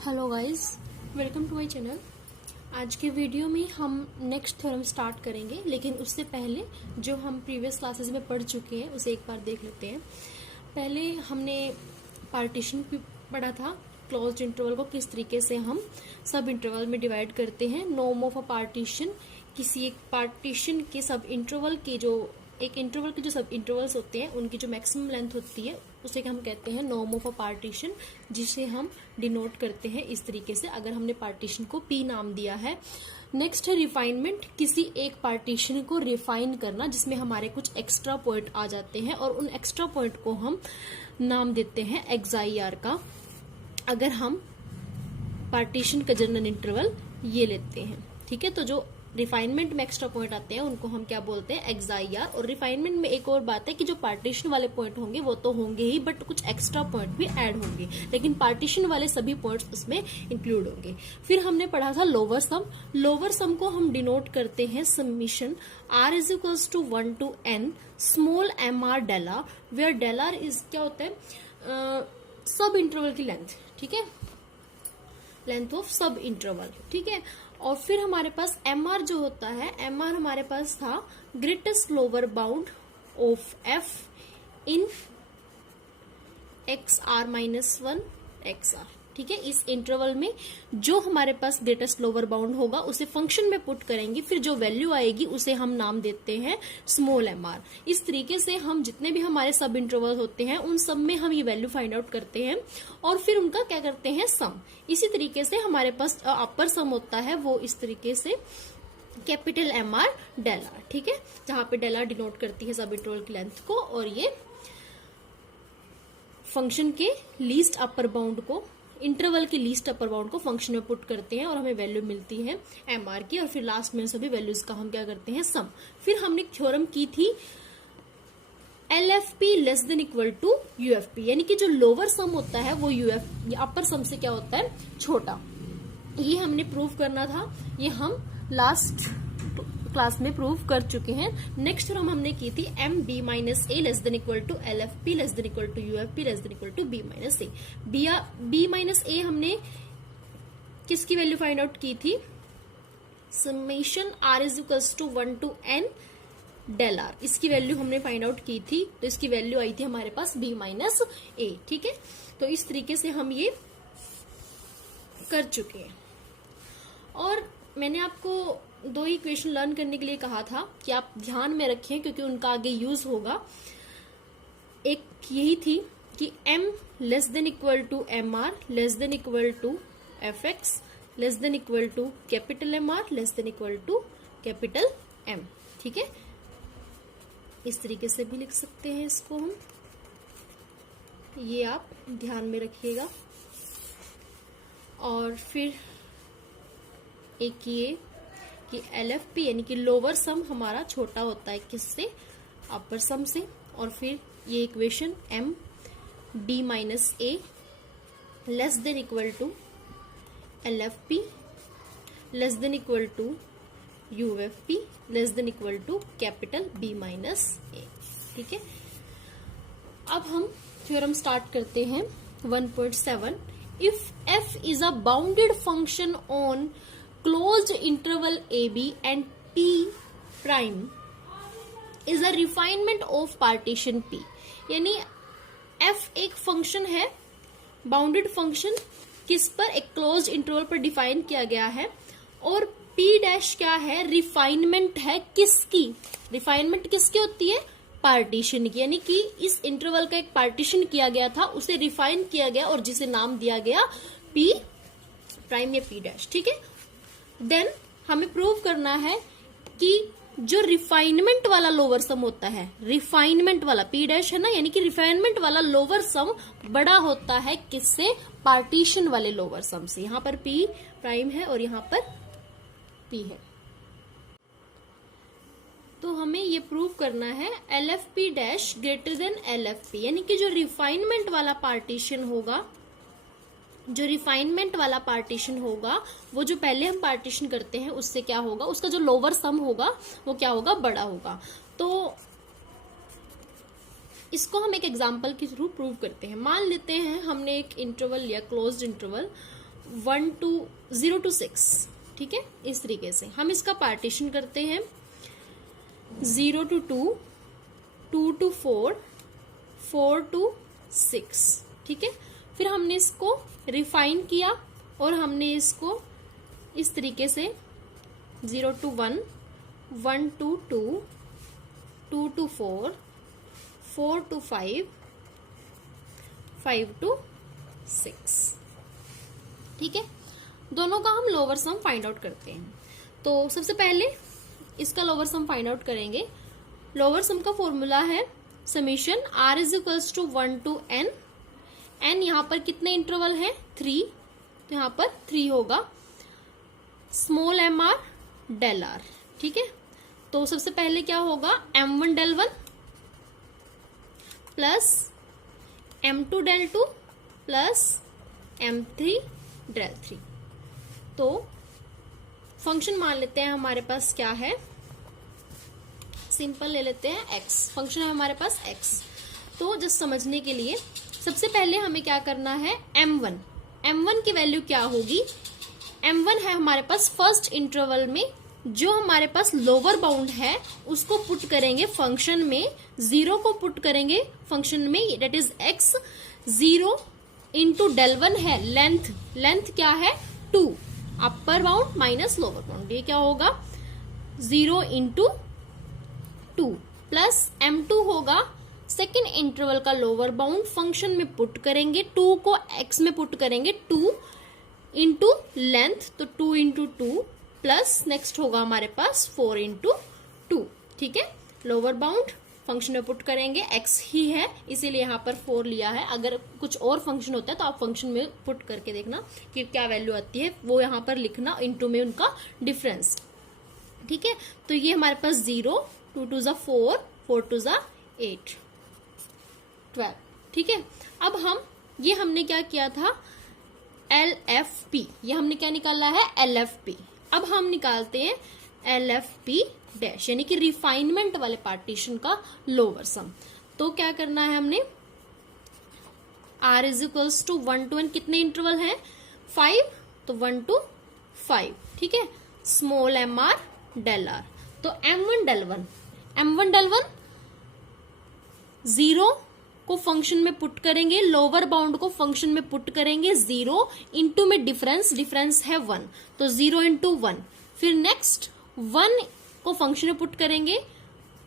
Hello guys, welcome to my channel. आज के video में हम नेक्स्ट थ्योरम स्टार्ट करेंगे, लेकिन उससे पहले जो हम प्रीवियस क्लासेस में पढ़ चुके हैं उसे एक बार देख लेते हैं। पहले हमने पार्टीशन पढ़ा था, क्लोज्ड इंटरवल को किस तरीके से हम सब इंटरवल में डिवाइड करते हैं। नॉर्म ऑफ अ पार्टीशन, किसी एक पार्टीशन के सब इंटरवल के जो एक इंटरवल के जो सब इंटरवल्स होते हैं उनकी जो मैक्सिमम लेंथ होती है उसे हम कहते हैं नॉर्म ऑफ अ पार्टीशन, जिसे हम डिनोट करते हैं इस तरीके से अगर हमने पार्टीशन को पी नाम दिया है। नेक्स्ट है रिफाइनमेंट, किसी एक पार्टीशन को रिफाइन करना जिसमें हमारे कुछ एक्स्ट्रा पॉइंट आ जाते हैं और उन एक्स्ट्रा पॉइंट को हम नाम देते हैं एक्सआईआर का, अगर हम पार्टीशन का जनरल इंटरवल ये लेते हैं। ठीक है, तो जो रिफाइनमेंट में एक्स्ट्रा पॉइंट आते हैं उनको हम क्या बोलते हैं, एक्सआईआर। और रिफाइनमेंट में एक और बात है कि जो पार्टीशन वाले पॉइंट होंगे वो तो होंगे ही, बट कुछ एक्स्ट्रा पॉइंट भी ऐड होंगे, लेकिन पार्टीशन वाले सभी पॉइंट्स उसमें इंक्लूड होंगे। फिर हमने पढ़ा था लोअर सम। लोअर सम को हम डिनोट करते हैं summation r is equals to 1 to n small mr delta, where delta is क्या होता है, सब इंटरवल की लेंथ। ठीक है, लेंथ ऑफ सब इंटरवल। ठीक है, और फिर हमारे पास एम आर जो होता है, एम आर हमारे पास था greatest lower bound of f in x are minus 1 x r. ठीक है, इस इंटरवल में जो हमारे पास ग्रेटेस्ट लोअर बाउंड होगा उसे फंक्शन में पुट करेंगे, फिर जो वैल्यू आएगी उसे हम नाम देते हैं स्मॉल एम आर। इस तरीके से हम जितने भी हमारे सब इंटरवल होते हैं उन सब में हम ये वैल्यू फाइंड आउट करते हैं और फिर उनका क्या करते हैं, सम। इसी तरीके से हमारे पास अपर सम होता है, वो इस तरीके से कैपिटल एम आर डेला। ठीक है, जहां पे डेला डिनोट करती है सब इंटरवल की लेंथ को, और ये फंक्शन के लीस्ट अपर बाउंड को, इंटरवल के लीस्ट अपर बाउंड को फंक्शन में पुट करते हैं और हमें वैल्यू मिलती है एम आर की, और फिर लास्ट में सभी वैल्यूज का हम क्या करते हैं, सम। फिर हमने थ्योरम की थी LFP less than equal to UFP, यानी कि जो लोअर सम होता है वो अपर सम से क्या होता है, छोटा। ये हमने प्रूव करना था, ये हम लास्ट क्लास में प्रूव कर चुके हैं। नेक्स्ट थ्योरम हमने की थी MB minus A less than equal to LFP less than equal to UFP less than equal to B minus A। B minus A हमने किसकी वैल्यू फाइंड आउट की थी, summation R is equals to 1 to n del r, इसकी value हमने find out की थी, तो इसकी वैल्यू आई थी हमारे पास B माइनस A। ठीक है, तो इस तरीके से हम ये कर चुके हैं। और मैंने आपको दो ही इक्वेशन लर्न करने के लिए कहा था कि आप ध्यान में रखें क्योंकि उनका आगे यूज होगा। एक यही थी कि m less than equal to m are less than equal to f x less than equal to capital m are less than equal to capital m. ठीक है, इस तरीके से भी लिख सकते हैं इसको हम, ये आप ध्यान में रखिएगा। और फिर एक ये कि LFP यानी कि लोअर सम हमारा छोटा होता है किससे, अपर सम से। और फिर ये equation MB minus A less than equal to LFP less than equal to UFP less than equal to capital B minus A। ठीक है, अब हम थ्योरम स्टार्ट करते हैं 1.7। If F is a bounded function on closed interval AB and P prime is a refinement of partition P, यानी F एक function है, bounded function किस पर, एक क्लोज्ड इंटरवल पर डिफाइन किया गया है, और P डैश क्या है, रिफाइनमेंट है किसकी, रिफाइनमेंट किसकी होती है, पार्टीशन की, यानी कि इस इंटरवल का एक पार्टीशन किया गया था, उसे रिफाइन किया गया और जिसे नाम दिया गया P प्राइम या P डैश। ठीक है, देन हमें प्रूव करना है कि जो रिफाइनमेंट वाला लोअर सम होता है, रिफाइनमेंट वाला P डैश है ना, यानी कि रिफाइनमेंट वाला लोअर सम बड़ा होता है किससे, पार्टीशन वाले लोअर सम से। यहां पर P प्राइम है और यहां पर P है, तो हमें ये प्रूव करना है LFP dash greater then LFP, यानी कि जो रिफाइनमेंट वाला पार्टीशन होगा, जो रिफाइनमेंट वाला पार्टीशन होगा, वो जो पहले हम पार्टीशन करते हैं उससे क्या होगा, उसका जो लोअर सम होगा वो क्या होगा, बड़ा होगा। तो इसको हम एक एग्जांपल के थ्रू प्रूव करते हैं। मान लेते हैं हमने एक इंटरवल लिया, क्लोज्ड इंटरवल, 0 to 6, ठीक है। इस तरीके से हम इसका पार्टीशन करते हैं 0 to 2, 2 to 4, 4 to 6, ठीक है। फिर हमने इसको रिफाइन किया और हमने इसको इस तरीके से 0 to 1, 1 to 2, 2 to 4, 4 to 5, 5 to 6, ठीक है। दोनों का हम लोअर सम फाइंड आउट करते हैं। तो सबसे पहले इसका लोअर सम फाइंड आउट करेंगे। लोअर सम का फॉर्मूला है summation r is equals to 1 to n। n यहाँ पर कितने इंटरवल है? 3, तो यहाँ पर 3 होगा। स्मॉल mr del r, ठीक है। तो सबसे पहले क्या होगा? m1 del 1 plus m2 del 2 plus m3 del 3। तो फंक्शन मान लेते हैं हमारे पास क्या है, सिंपल ले लेते हैं x। फंक्शन है हमारे पास x। तो जस्ट समझने के लिए सबसे पहले हमें क्या करना है, m1 की वैल्यू क्या होगी? m1 है हमारे पास फर्स्ट इंटरवल में, जो हमारे पास लोअर बाउंड है उसको पुट करेंगे फंक्शन में, 0 को पुट करेंगे फंक्शन में, that is x। 0 into del 1 है लेंथ क्या है? 2, upper bound minus lower bound, ये क्या होगा? 0 इंटू 2 प्लस m2 होगा सेकेंड इंटरवल का लोअर बाउंड, फंक्शन में पुट करेंगे, 2 को x में पुट करेंगे, 2 इंटू लेंथ, तो 2 इंटू 2 प्लस नेक्स्ट होगा हमारे पास 4 इंटू 2, ठीक है। लोअर बाउंड फंक्शन में पुट करेंगे, x ही है इसीलिए यहाँ पर 4 लिया है। अगर कुछ और फंक्शन होता है तो आप फंक्शन में पुट करके देखना कि क्या वैल्यू आती है, वो यहाँ पर लिखना, इंटू में उनका डिफरेंस, ठीक है। तो ये हमारे पास 0, 2 2 जा 4, 4 2 जा 8, 12, ठीक है। अब ये हमने क्या किया था, LFP, ये हमने क्या निकाला है? LFP। अब हम निकालते हैं LFP डैश, यानी कि रिफाइनमेंट वाले पार्टीशन का लोअर सम। तो क्या करना है हमने, r is equals to 1 to n, कितने इंटरवल हैं? 5, तो 1 to 5, ठीक है। स्मॉल mr del r, तो m1 del 1 0 को फंक्शन में पुट करेंगे, लोअर बाउंड को फंक्शन में पुट करेंगे, 0 इंटू में डिफरेंस है 1, तो 0 इंटू 1। फिर नेक्स्ट 1 को फंक्शन में पुट करेंगे,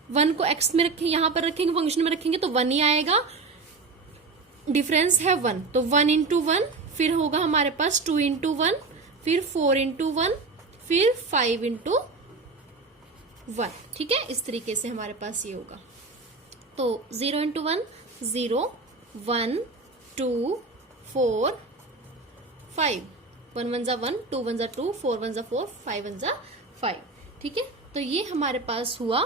1 को x में रखेंगे, यहां पर रखेंगे, फंक्शन में रखेंगे तो 1 ही आएगा, डिफरेंस है 1, तो 1 इंटू 1, फिर होगा हमारे पास 2 इंटू 1, फिर 4 इंटू 1, फिर 5 इंटू 1, ठीक है। इस तरीके से हमारे पास ये होगा। तो 0 इंटू 1 0, 1 2 4 5, 1 1 जा 1, 2 1 जा 2, 4 1 जा 4, 5 1 जा 5, ठीक है। तो ये हमारे पास हुआ,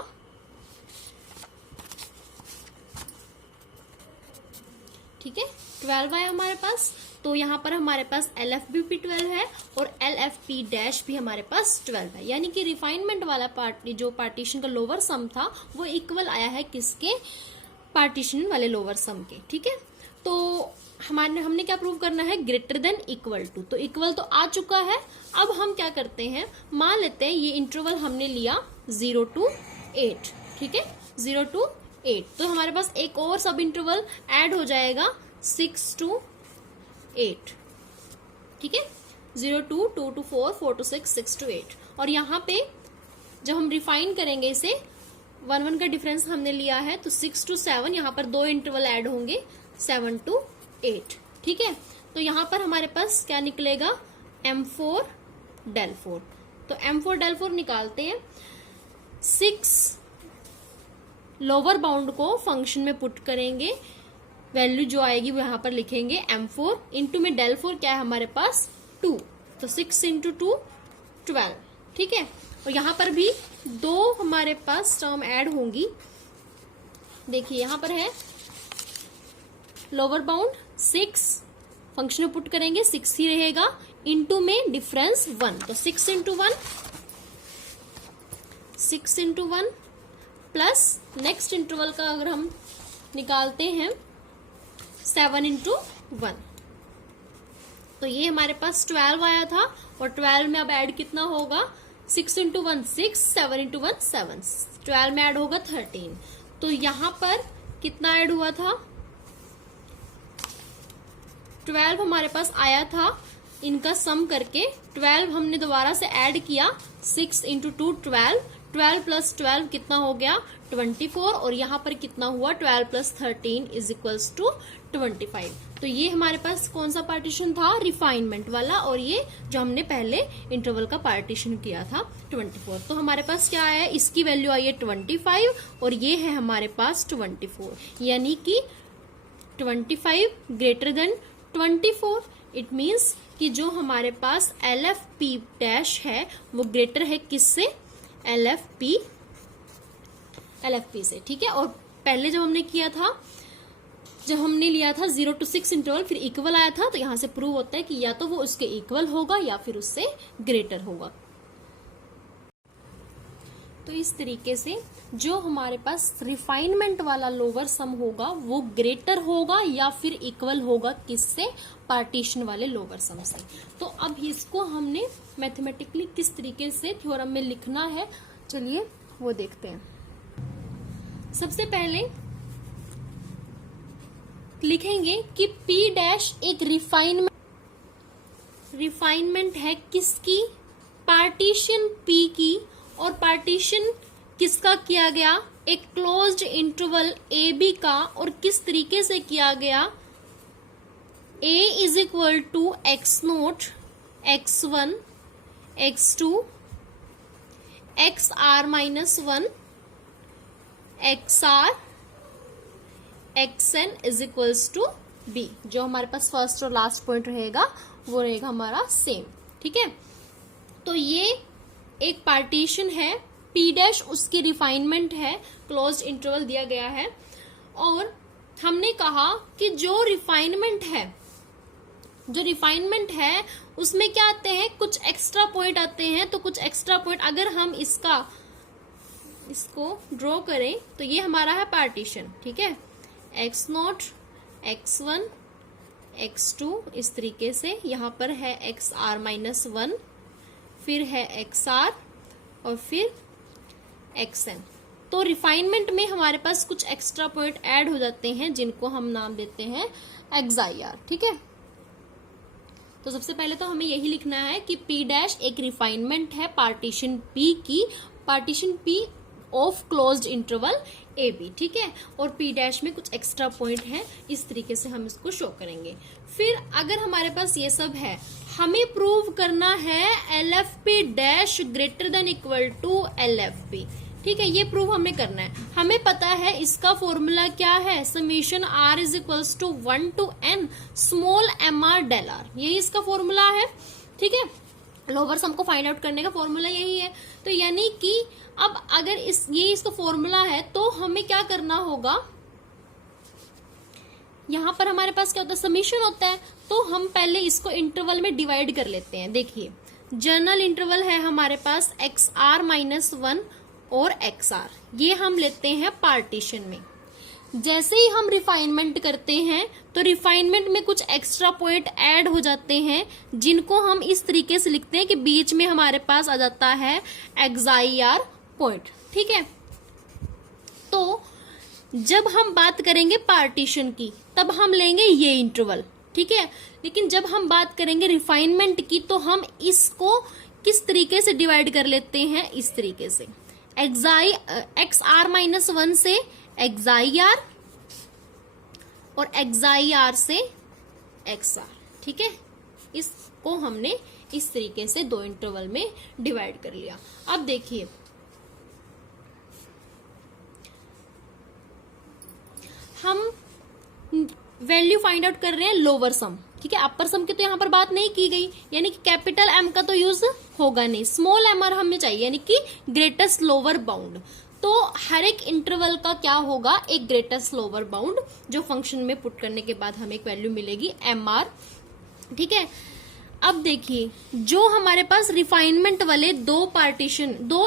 ठीक है, 12 आया हमारे पास। तो यहाँ पर हमारे पास LFP भी 12 है और LFP डैश भी हमारे पास 12 है, यानी कि रिफाइनमेंट वाला जो पार्टीशन का लोअर सम था वो इक्वल आया है किसके? पार्टीशन वाले लोअर सम के, ठीक है। तो हमने क्या प्रूव करना है? Greater than equal to. तो इक्वल तो आ चुका है। अब हम क्या करते हैं, मान लेते हैं ये इंटरवल हमने लिया 0 to 8, ठीक है, 0 to 8। तो हमारे पास एक और सब इंटरवल ऐड हो जाएगा 6 to 8, ठीक है, 0 to 2 to 4, 4 to 6, 6 to 8। और यहाँ पे जब हम रिफाइन करेंगे इसे, 1 1 का डिफरेंस हमने लिया है, तो 6 to 7, यहाँ पर 2 इंटरवल ऐड होंगे, 7 to 8, ठीक है। तो यहाँ पर हमारे पास क्या निकलेगा? M4 del 4। तो M4 del 4 निकालते हैं। 6 लोअर बाउंड को फंक्शन में पुट करेंगे, वैल्यू जो आएगी वो यहाँ पर लिखेंगे M4, इंटू में del 4 क्या है हमारे पास? 2, तो 6 इंटू 2 12, ठीक है। और यहाँ पर भी 2 हमारे पास टर्म ऐड होंगी, देखिए यहाँ पर है लोअर बाउंड 6, फंक्शन में पुट करेंगे 6 ही रहेगा, इंटू में डिफरेंस 1, तो 6 into 1, 6 into 1 plus next interval का अगर हम निकालते हैं 7 इंटू 1, तो ये हमारे पास 12 आया था, और 12 में अब ऐड कितना होगा, 6 इंटू 1 6, 7 इंटू 1 7, 12 में ऐड होगा 13। तो यहां पर कितना ऐड हुआ था, 12 हमारे पास आया था, इनका सम करके 12 हमने दोबारा से ऐड किया, 6 इंटू 2 12, 12 प्लस 12 कितना हो गया 24, और यहाँ पर कितना हुआ 12 प्लस 13 इज इक्वल्स टू 25। तो ये हमारे पास कौन सा पार्टीशन था, रिफाइनमेंट वाला, और ये जो हमने पहले इंटरवल का पार्टीशन किया था 24। तो हमारे पास क्या आया, इसकी वैल्यू आई है 25, और ये है हमारे पास 24, यानी कि 25 ग्रेटर देन 24। इट मीन्स कि जो हमारे पास LFP डैश है वो ग्रेटर है किससे, LFP से, ठीक है। और पहले जब हमने किया था, जब हमने लिया था 0 to 6 इंटरवल, फिर इक्वल आया था, तो यहां से प्रूव होता है कि या तो वो उसके इक्वल होगा या फिर उससे ग्रेटर होगा। तो इस तरीके से जो हमारे पास रिफाइनमेंट वाला लोअर सम होगा वो ग्रेटर होगा या फिर इक्वल होगा किससे, पार्टीशन वाले लोअर सम से। तो अब इसको हमने मैथमेटिकली किस तरीके से थ्योरम में लिखना है, चलिए वो देखते हैं। सबसे पहले लिखेंगे कि P डैश एक रिफाइनमेंट है किसकी, पार्टीशन P की, और पार्टीशन किसका किया गया, एक क्लोज्ड इंटरवल AB का, और किस तरीके से किया गया, A is equal to x0 x1 x2 xr minus 1 xr xn is equals to b। जो हमारे पास फर्स्ट और लास्ट पॉइंट रहेगा वो रहेगा हमारा सेम, ठीक है। तो ये एक पार्टीशन है, P डैश उसकी रिफाइनमेंट है, क्लोज्ड इंटरवल दिया गया है, और हमने कहा कि जो रिफाइनमेंट है उसमें क्या आते हैं, कुछ एक्स्ट्रा पॉइंट आते हैं। तो कुछ एक्स्ट्रा पॉइंट अगर हम इसको ड्रॉ करें तो ये हमारा है पार्टीशन, ठीक है, x0 x1 x2 इस तरीके से, यहाँ पर है xr माइनस 1, फिर है xr और फिर xn। तो रिफाइनमेंट में हमारे पास कुछ एक्स्ट्रा पॉइंट ऐड हो जाते हैं जिनको हम नाम देते हैं xir, ठीक है। तो सबसे पहले तो हमें यही लिखना है कि P डैश एक रिफाइनमेंट है पार्टीशन P की, partition P of closed interval AB, ठीक है। और P डैश में कुछ एक्स्ट्रा पॉइंट है, इस तरीके से हम इसको शो करेंगे। फिर अगर हमारे पास ये सब है, हमें प्रूव करना है LFP dash greater than equal to LFP, ठीक है। ये प्रूव हमें करना है। हमें पता है इसका फॉर्मूला क्या है, summation R is equals to 1 to n small mr del r, यही इसका फॉर्मूला है, ठीक है। लोअर सम को फाइंड आउट करने का फॉर्मूला यही है। तो यानी कि अब अगर ये इसका फॉर्मूला है तो हमें क्या करना होगा, यहां पर हमारे पास क्या होता है, समीशन होता है। तो हम पहले इसको इंटरवल में डिवाइड कर लेते हैं। देखिए जनरल इंटरवल है हमारे पास xr माइनस 1 और xr, ये हम लेते हैं पार्टीशन में। जैसे ही हम रिफाइनमेंट करते हैं तो रिफाइनमेंट में कुछ एक्स्ट्रा पॉइंट ऐड हो जाते हैं जिनको हम इस तरीके से लिखते हैं कि बीच में हमारे पास आ जाता है xir पॉइंट, ठीक है। तो जब हम बात करेंगे पार्टीशन की तब हम लेंगे ये इंटरवल, ठीक है। लेकिन जब हम बात करेंगे रिफाइनमेंट की तो हम इसको किस तरीके से डिवाइड कर लेते हैं, इस तरीके से, xr माइनस 1 से xir और xir से xr, ठीक है। इसको हमने इस तरीके से दो इंटरवल में डिवाइड कर लिया। अब देखिए हम वैल्यू फाइंड आउट कर रहे हैं लोअर सम, ठीक है। अपर सम की तो यहां पर बात नहीं की गई, यानी कि कैपिटल M का तो यूज होगा नहीं, स्मॉल mr हमें चाहिए, यानी कि ग्रेटेस्ट लोअर बाउंड। तो हर एक इंटरवल का क्या होगा, एक ग्रेटेस्ट लोअर बाउंड, जो फंक्शन में पुट करने के बाद हमें एक वैल्यू मिलेगी mr, ठीक है। अब देखिए जो हमारे पास रिफाइनमेंट वाले दो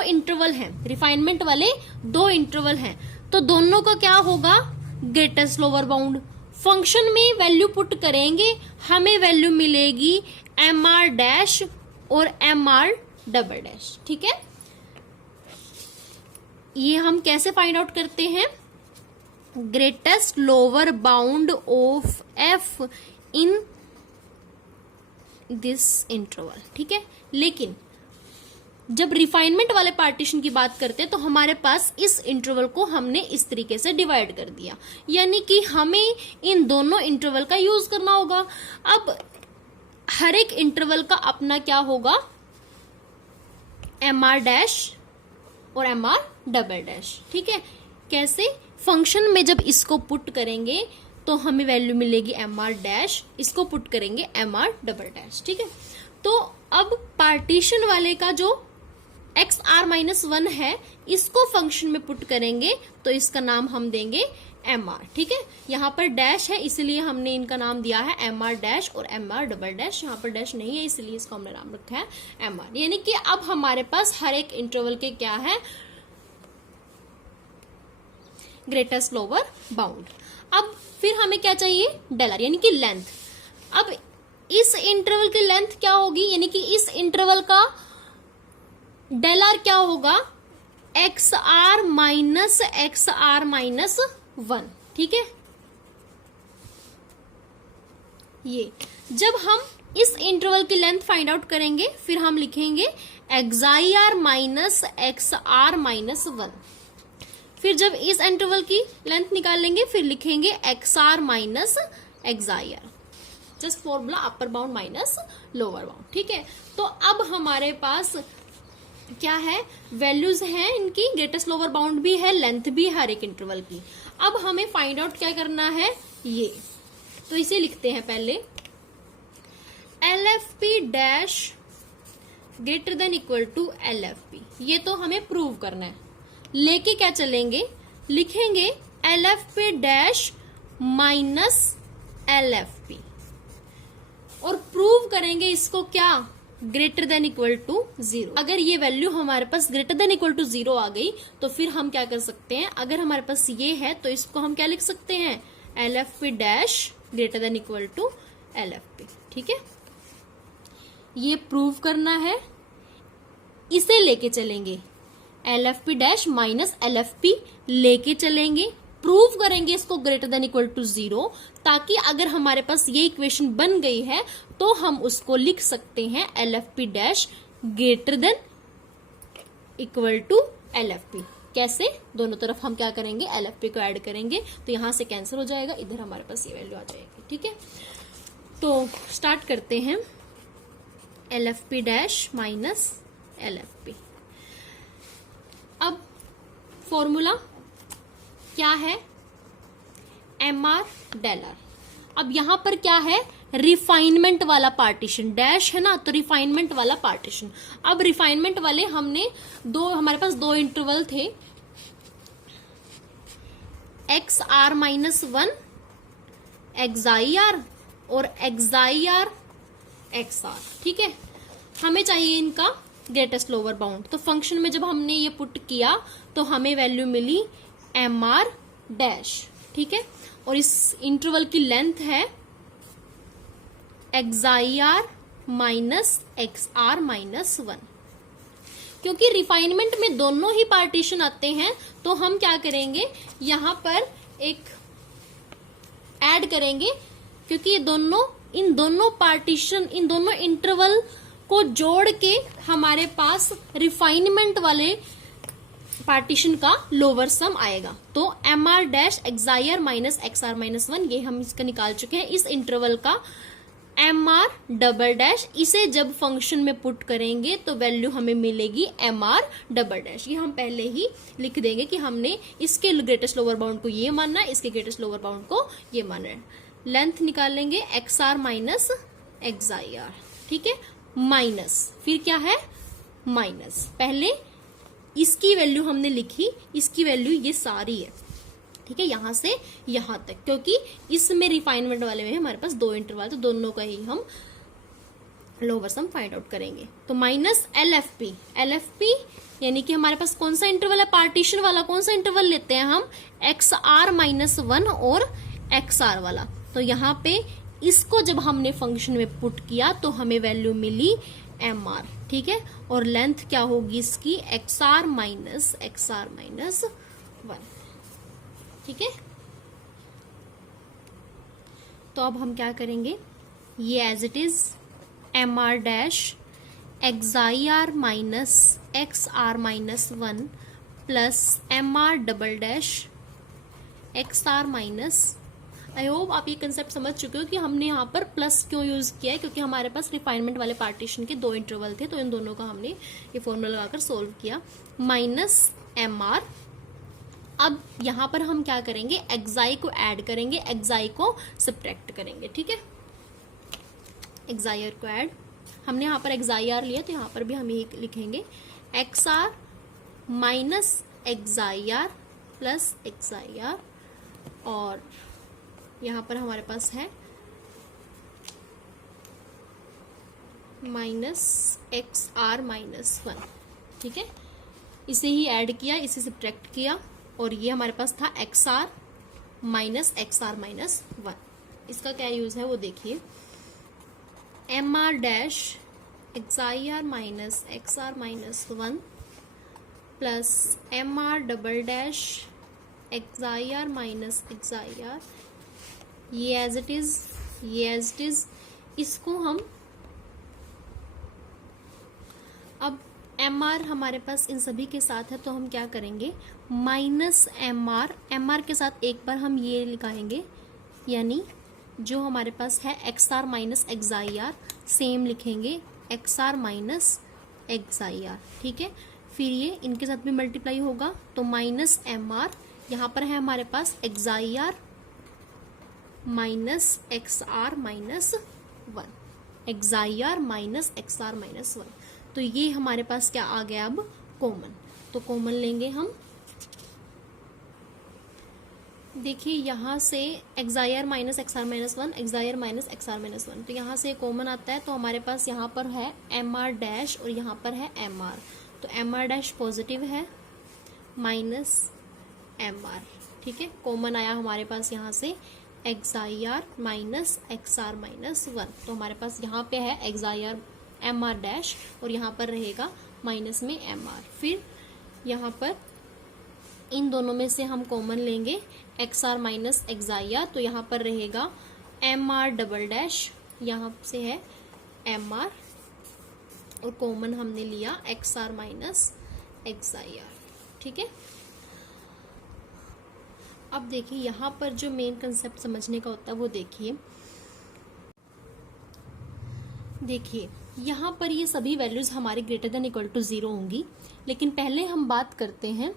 इंटरवल हैं, रिफाइनमेंट वाले दो इंटरवल हैं, तो दोनों का क्या होगा, ग्रेटेस्ट लोअर बाउंड। फंक्शन में वैल्यू पुट करेंगे, हमें वैल्यू मिलेगी mr डैश और mr डबल डैश। ठीक है, ये हम कैसे फाइंड आउट करते हैं? Greatest lower bound of f in this interval. ठीक है, लेकिन जब रिफाइनमेंट वाले पार्टीशन की बात करते हैं तो हमारे पास इस इंटरवल को हमने इस तरीके से डिवाइड कर दिया, यानी कि हमें इन दोनों इंटरवल का यूज करना होगा। अब हर एक इंटरवल का अपना क्या होगा? mr डैश और mr डबल डैश। ठीक है, कैसे? फंक्शन में जब इसको पुट करेंगे तो हमें वैल्यू मिलेगी mr डैश, इसको पुट करेंगे mr डबल डैश। ठीक है, तो अब पार्टीशन वाले का जो xr-1 है, इसको फंक्शन में पुट करेंगे तो इसका नाम हम देंगे mr। ठीक है, यहाँ पर डैश है इसलिए हमने इनका नाम दिया है mr डैश और mr डबल डैश। यहाँ पर डैश नहीं है इसलिए इसको हमने नाम रखा है mr। यानी कि अब हमारे पास हर एक इंटरवल के क्या है? Greatest lower bound. अब फिर हमें क्या चाहिए? डेलर, यानी कि लेंथ। अब इस इंटरवल की लेंथ क्या होगी? यानी कि इस इंटरवल का डेलर क्या होगा? xr minus 1। ठीक है, ये जब हम इस इंटरवल की लेंथ फाइंड आउट करेंगे फिर हम लिखेंगे xir माइनस xr-1। फिर जब इस इंटरवल की लेंथ निकालेंगे फिर लिखेंगे xr minus xir। Just formula upper bound minus lower bound. ठीक है, तो अब हमारे पास क्या है? वैल्यूज हैं इनकी, ग्रेटेस्ट लोअर बाउंड भी है, लेंथ भी है हर एक इंटरवल की। अब हमें फाइंड आउट क्या करना है? ये तो इसे लिखते हैं पहले LFP dash greater than equal to LFP। ये तो हमें प्रूव करना है, लेके क्या चलेंगे? लिखेंगे LFP डैश माइनस LFP और प्रूव करेंगे इसको क्या? Greater than equal to 0। अगर ये वैल्यू हमारे पास ग्रेटर देन इक्वल टू 0 आ गई तो फिर हम क्या कर सकते हैं? अगर हमारे पास ये है तो इसको हम क्या लिख सकते हैं? LFP dash greater than equal to LFP। ठीक है, ये प्रूव करना है, इसे लेके चलेंगे LFP डैश माइनस LFP लेके चलेंगे, प्रूव करेंगे इसको ग्रेटर देन इक्वल टू 0, ताकि अगर हमारे पास ये इक्वेशन बन गई है तो हम उसको लिख सकते हैं LFP dash greater than equal to LFP। कैसे? दोनों तरफ हम क्या करेंगे? LFP को ऐड करेंगे तो यहां से कैंसिल हो जाएगा, इधर हमारे पास ये वैल्यू आ जाएगी। ठीक है, तो स्टार्ट करते हैं LFP डैश माइनस LFP। अब फॉर्मूला क्या है? mr dealer. अब यहां पर क्या है? रिफाइनमेंट वाला पार्टीशन, डैश है ना, तो रिफाइनमेंट वाला पार्टीशन। अब रिफाइनमेंट वाले हमने हमारे पास दो इंटरवल थे, xr-1 xir और xir xr। ठीक है, हमें चाहिए इनका ग्रेटेस्ट लोअर बाउंड। तो फंक्शन में जब हमने ये पुट किया तो हमें वैल्यू मिली mr डैश। ठीक है, और इस इंटरवल की लेंथ है xir माइनस xr-1। क्योंकि रिफाइनमेंट में दोनों ही पार्टीशन आते हैं तो हम क्या करेंगे? यहां पर एक ऐड करेंगे, क्योंकि इन दोनों पार्टीशन, इन दोनों इंटरवल को जोड़ के हमारे पास रिफाइनमेंट वाले पार्टीशन का लोअर सम आएगा। तो mr dash xir minus xr-1 ये हम इसका निकाल चुके हैं। इस इंटरवल का mr डबल डैश, इसे जब फंक्शन में पुट करेंगे तो वैल्यू हमें मिलेगी mr डबल डैश। ये हम पहले ही लिख देंगे कि हमने इसके ग्रेटेस्ट लोअर बाउंड को ये मानना है, इसके ग्रेटेस्ट लोअर बाउंड को ये मानना है। लेंथ निकालेंगे xr माइनस xir। ठीक है, माइनस, फिर क्या है? माइनस, पहले इसकी वैल्यू हमने लिखी, इसकी वैल्यू ये सारी है। ठीक है, यहां से यहां तक, क्योंकि इसमें रिफाइनमेंट वाले में हमारे पास दो इंटरवल, तो दोनों का ही हम लोअर सम फाइंड आउट करेंगे। तो माइनस LFP यानी कि हमारे पास कौन सा इंटरवल है? पार्टीशन वाला। कौन सा इंटरवल लेते हैं हम? xr-1 और एक्स आर वाला। तो यहाँ पे इसको जब हमने फंक्शन में पुट किया तो हमें वैल्यू मिली एम आर, ठीक है। और लेंथ क्या होगी इसकी, एक्स आर माइनस वन, ठीक है। तो अब हम क्या करेंगे, ये as it is M R dash X I R minus x are minus one plus M R double dash X are minus. I hope आप ये कंसेप्ट समझ चुके हो कि हमने यहाँ पर प्लस क्यों यूज किया है, क्योंकि हमारे पास रिफाइनमेंट वाले पार्टीशन के 2 इंटरवल थे, तो इन दोनों का हमने ये फॉर्मूला लगाकर सोल्व किया, माइनस एम आर। अब यहाँ पर हम क्या करेंगे, एक्साई को ऐड करेंगे, एक्साई को सब्ट्रैक्ट करेंगे, ठीक है। एक्साई को ऐड, हमने यहाँ पर एक्साई आर लिया तो यहाँ पर भी हम यही लिखेंगे, x are minus X I R plus X I R, और यहाँ पर हमारे पास है minus x are minus one, ठीक है। इसे ही ऐड किया, इसे सब्ट्रैक्ट किया, और ये हमारे पास था एक्स आर माइनस वन। इसका क्या यूज है वो देखिए, M R dash X I R minus one plus M R double dash X I R minus x I R, ये एज इट इज, इसको हम अब एम आर हमारे पास इन सभी के साथ है तो हम क्या करेंगे, माइनस एम आर के साथ एक बार हम ये लिखाएंगे, यानी जो हमारे पास है x are minus x I r, same लिखेंगे x are minus x I R, ठीक है। फिर ये इनके साथ भी मल्टीप्लाई होगा तो माइनस एम आर, यहाँ पर है हमारे पास x I R minus x are minus one, x I R minus x are minus one. तो ये हमारे पास क्या आ गया अब, कॉमन। तो कॉमन लेंगे हम, देखिए यहाँ से X I R minus x are minus one, x I R minus x are minus one, तो यहाँ से कॉमन आता है, तो हमारे पास यहाँ पर है एम आर डैश और यहाँ पर है एम आर, तो एम आर डैश पॉजिटिव है माइनस एम आर, ठीक है। कॉमन आया हमारे पास यहाँ से X I R minus x are minus one, तो हमारे पास यहाँ पे है एक्स आई आर एम आर डैश और यहाँ पर रहेगा माइनस में एम आर। फिर यहाँ पर इन दोनों में से हम कॉमन लेंगे X are minus x I R, तो यहाँ पर रहेगा एम आर डबल डैश, यहाँ से है एम आर, और कॉमन हमने लिया X are minus x I R, ठीक है। अब देखिए यहाँ पर जो मेन कंसेप्ट समझने का होता है वो देखिए यहाँ पर ये सभी वैल्यूज हमारे ग्रेटर देन इक्वल टू 0 होंगी, लेकिन पहले हम बात करते हैं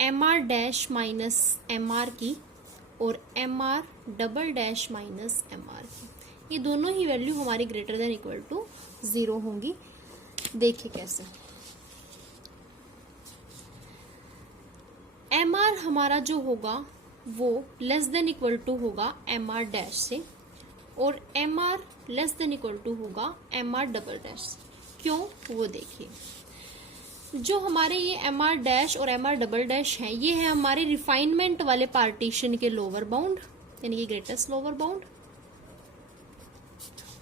M R dash minus M R की और M R double dash minus M R की। ये दोनों ही वैल्यू हमारी ग्रेटर देन इक्वल टू 0 होंगी। देखिए कैसे, एम आर हमारा जो होगा वो लेस देन इक्वल टू होगा एम आर डैश से, और M are less than equal to होगा एम आर डबल डैश। क्यों, वो देखिए, जो हमारे ये एम आर डैश और एम आर डबल डैश हैं, ये है हमारे रिफाइनमेंट वाले पार्टीशन के लोअर बाउंड, यानी कि ग्रेटेस्ट लोअर बाउंड,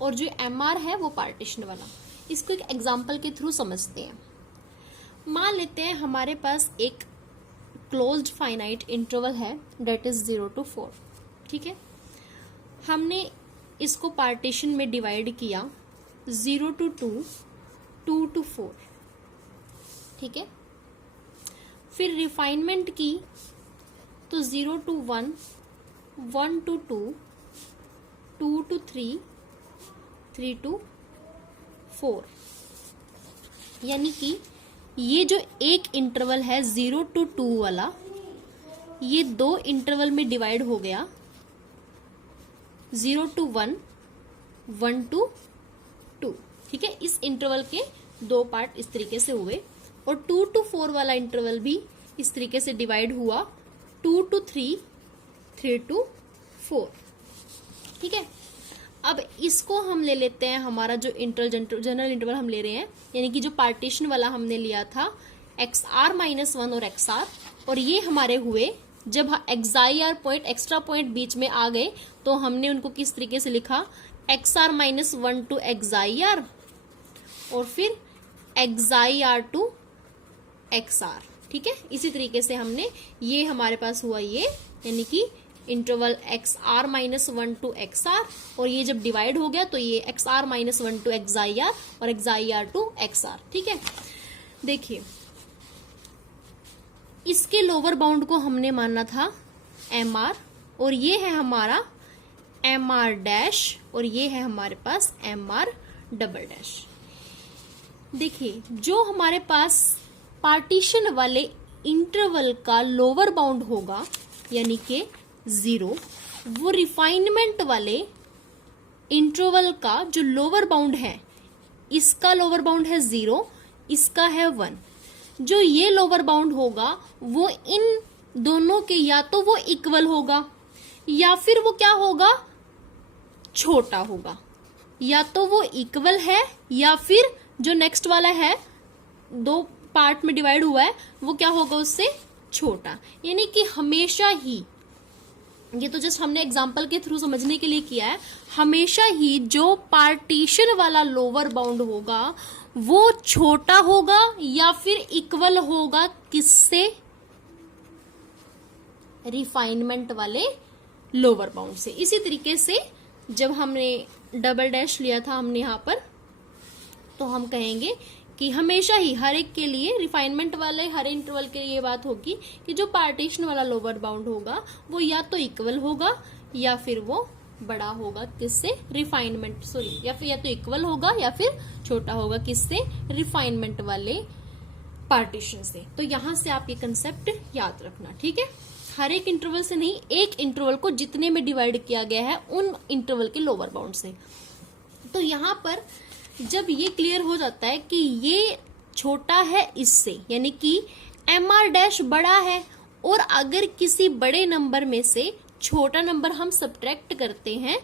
और जो एम आर है वो पार्टीशन वाला। इसको एक एग्जाम्पल के थ्रू समझते हैं। मान लेते हैं हमारे पास एक क्लोज्ड फाइनाइट इंटरवल है, डेट इज 0 to 4, ठीक है। हमने इसको पार्टीशन में डिवाइड किया 0 to 2, 2 to 4, ठीक है। फिर रिफाइनमेंट की तो 0 to 1, 1 to 2, 2 to 3, 3 to 4, यानी कि ये जो एक इंटरवल है 0 to 2 वाला, ये 2 इंटरवल में डिवाइड हो गया, 0 to 1, 1 to 2, ठीक है। इस इंटरवल के 2 पार्ट इस तरीके से हुए, और 2 to 4 वाला इंटरवल भी इस तरीके से डिवाइड हुआ, 2 to 3, 3 to 4, ठीक है। अब इसको हम ले लेते हैं, हमारा जो जनरल इंटरवल हम ले रहे हैं, यानी कि जो पार्टीशन वाला हमने लिया था एक्स आर माइनस वन और एक्स आर, और ये हमारे हुए जब XIR पॉइंट एक्स्ट्रा पॉइंट बीच में आ गए तो हमने उनको किस तरीके से लिखा, XR माइनस 1 टू XIR और फिर XIR टू XR, ठीक है। इसी तरीके से हमने, ये हमारे पास हुआ ये, यानी कि interval XR minus 1 to XR, और ये जब डिवाइड हो गया तो ये XR माइनस 1 टू XIR और XIR टू XR, ठीक है। देखिए इसके लोअर बाउंड को हमने माना था MR, और ये है हमारा MR डैश, और ये है हमारे पास MR डबल डैश। देखिए जो हमारे पास पार्टीशन वाले इंटरवल का लोअर बाउंड होगा यानी कि 0, वो रिफाइनमेंट वाले इंटरवल का जो लोअर बाउंड है, इसका लोअर बाउंड है 0, इसका है 1। जो ये लोअर बाउंड होगा वो इन दोनों के या तो वो इक्वल होगा या फिर वो क्या होगा, छोटा होगा। या तो वो इक्वल है या फिर जो नेक्स्ट वाला है, 2 पार्ट में डिवाइड हुआ है, वो क्या होगा, उससे छोटा। यानी कि हमेशा ही, ये तो जस्ट हमने एग्जाम्पल के थ्रू समझने के लिए किया है, हमेशा ही जो पार्टीशन वाला लोअर बाउंड होगा वो छोटा होगा या फिर इक्वल होगा, किससे, रिफाइनमेंट वाले लोअर बाउंड से। इसी तरीके से जब हमने डबल डैश लिया था हमने यहां पर, तो हम कहेंगे कि हमेशा ही हर एक के लिए, रिफाइनमेंट वाले हर इंटरवल के लिए ये बात होगी कि जो पार्टीशन वाला लोअर बाउंड होगा वो या तो इक्वल होगा या फिर वो बड़ा होगा, किससे, रिफाइनमेंट, सॉरी, या फिर या तो इक्वल होगा या फिर छोटा होगा, किससे, रिफाइनमेंट वाले पार्टीशन से। तो यहां से आप ये कंसेप्ट याद रखना, ठीक है। हर एक इंटरवल से नहीं, एक इंटरवल को जितने में डिवाइड किया गया है उन इंटरवल के लोअर बाउंड से। तो यहां पर जब ये क्लियर हो जाता है कि ये छोटा है इससे, यानी कि MR डैश बड़ा है, और अगर किसी बड़े नंबर में से छोटा नंबर हम सब्ट्रैक्ट करते हैं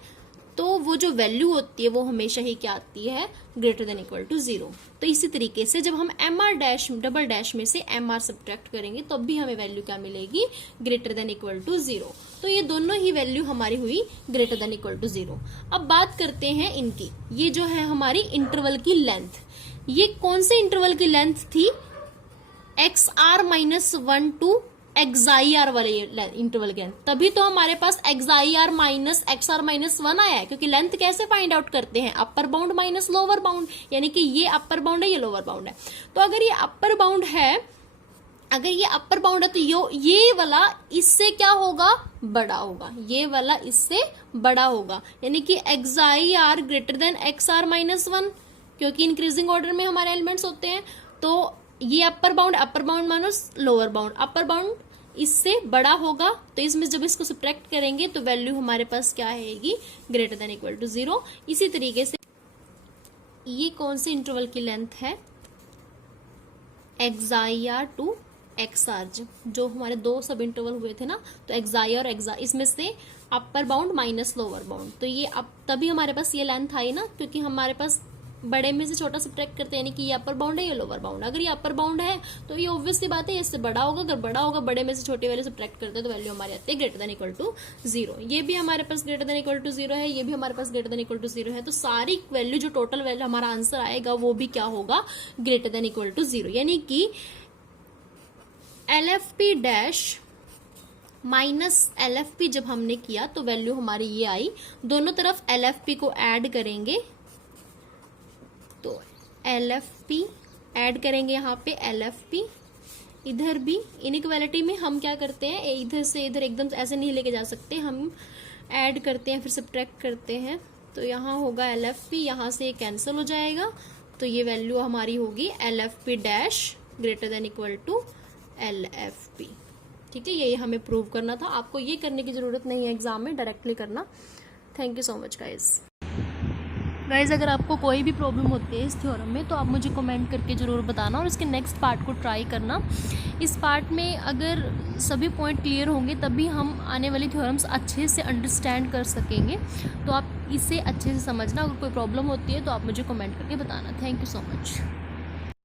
तो वो जो वैल्यू होती है वो हमेशा ही क्या आती है, ग्रेटर देन इक्वल टू 0। तो इसी तरीके से जब हम MR डैश डबल डैश में से MR सब्ट्रैक्ट करेंगे तो भी हमें वैल्यू क्या मिलेगी, ग्रेटर देन इक्वल टू 0। तो ये दोनों ही वैल्यू हमारी हुई ग्रेटर देन इक्वल टू 0। अब बात करते हैं इनकी, ये जो है हमारी इंटरवल की लेंथ, ये कौन से इंटरवल की लेंथ थी, XR माइनस 1 टू XIR वाले इंटरवल के, तभी तो हमारे पास XIR माइनस XR माइनस 1 आया है, क्योंकि लेंथ कैसे फाइंड आउट करते हैं, upper bound minus lower bound, यानी कि ये अपर बाउंड है, ये लोअर बाउंड है। तो अगर ये अपर बाउंड है, अगर ये अपर बाउंड है तो ये वाला इससे क्या होगा, बड़ा होगा, ये वाला इससे बड़ा होगा, यानी कि XIR greater than XR minus 1, क्योंकि इंक्रीजिंग ऑर्डर में हमारे एलिमेंट्स होते हैं। तो ये upper bound minus lower bound, upper bound इससे बड़ा होगा, तो इसमें जब इसको सब्ट्रैक्ट करेंगे तो वैल्यू हमारे पास क्या आएगी, ग्रेटर देन इक्वल टू 0। इसी तरीके से ये कौन से इंटरवल की लेंथ है, XIR टू XR, जो हमारे 2 सब इंटरवल हुए थे ना, तो XIR और XR, इसमें से upper bound minus lower bound, तो ये अब तभी हमारे पास ये लेंथ आई ना, क्योंकि हमारे पास बड़े में से छोटा सब्ट्रैक्ट करते हैं, यानी कि ये अपर बाउंड है, ये लोअर बाउंड। अगर ये अपर बाउंड है तो ये ऑब्वियस सी बात है, इससे बड़ा होगा, अगर बड़ा होगा बड़े में से छोटे वाले सब्ट्रैक्ट करते हैं तो वैल्यू हमारी आती है ग्रेटर देन इक्वल टू 0। ये भी हमारे पास ग्रेटर देन इक्वल टू 0 है, ये भी हमारे पास ग्रेटर देन इक्वल टू 0 है। तो सारी वैल्यू, जो टोटल वैल्यू हमारा आंसर आएगा वो भी क्या होगा, ग्रेटर देन इक्वल टू 0। यानी कि LFP डैश माइनस LFP जब हमने किया तो वैल्यू हमारी ये आई, दोनों तरफ LFP को ऐड करेंगे, तो LFP ऐड करेंगे यहाँ पे LFP, इधर भी इनइक्वालिटी में हम क्या करते हैं, इधर से इधर एकदम ऐसे नहीं लेके जा सकते, हम ऐड करते हैं फिर सब्ट्रैक्ट करते हैं, तो यहाँ होगा LFP, यहाँ से कैंसिल हो जाएगा, तो ये वैल्यू हमारी होगी LFP dash greater than equal to LFP। ठीक है, ये हमें प्रूव करना था, आपको ये करने की जरूरत नहीं है एग्जाम में, डायरेक्टली करना। Thank you so much guys. अगर आपको कोई भी प्रॉब्लम होती है इस थ्योरम में तो आप मुझे कमेंट करके ज़रूर बताना, और इसके नेक्स्ट पार्ट को ट्राई करना। इस पार्ट में अगर सभी पॉइंट क्लियर होंगे तभी हम आने वाली थ्योरम्स अच्छे से अंडरस्टैंड कर सकेंगे, तो आप इसे अच्छे से समझना। अगर कोई प्रॉब्लम होती है तो आप मुझे कमेंट करके बताना। Thank you so much.